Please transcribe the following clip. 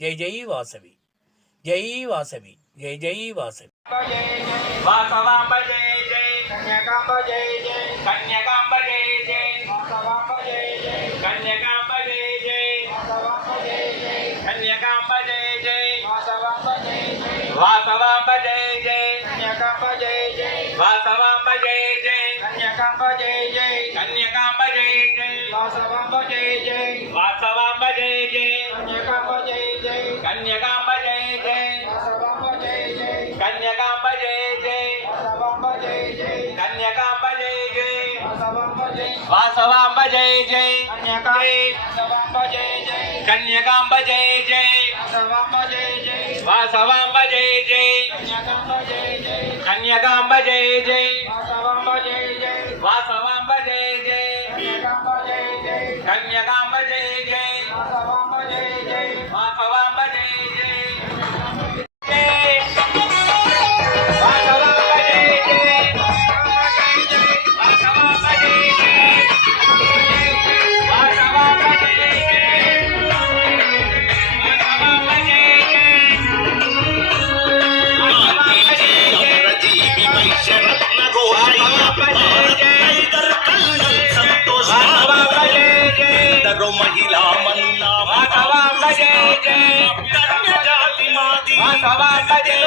జై జై వాసవి జై వాసవి జై జై వాసవి వాసవాంబ జై జై కన్యకాంబ జై జై కన్యకాంబ జై జై వాసవాంబ జై జై కన్యకాంబ జై జై వాసవాంబ జై జై కన్యకాంబ జై జై వాసవాంబ జై జై వాసవాంబ జై జై కన్యకాంబ జై జై వాసవాంబ జై జై కన్యకాంబ జై జై కన్యకాంబ జై జై వాసవాంబ జై జై వాసవాంబ జై జై కన్యకాంబ జై జై కన్యకాంబ జై జై వాసవాంబ జై జై కన్యకాంబ జై జై వాసవాంబ జై జై కన్యకాంబ జై జై వాసవాంబ జై వాసవాంబ జై జై కన్యకాంబ జై జై కన్యకాంబ జై జై వాసవాంబ జై జై వాసవాంబ జై జై కన్యకాంబ జై జై కన్యకాంబ జై జై వాసవాంబ జై జై వాసవాంబ జై జై కన్యకాంబ జై జై కన్యకాంబ జై జై వాసవాంబ జై జై వాసవాంబ జై జై महिला मनुला वासवांब जय जय कन्या जाति मादी वासवांब जय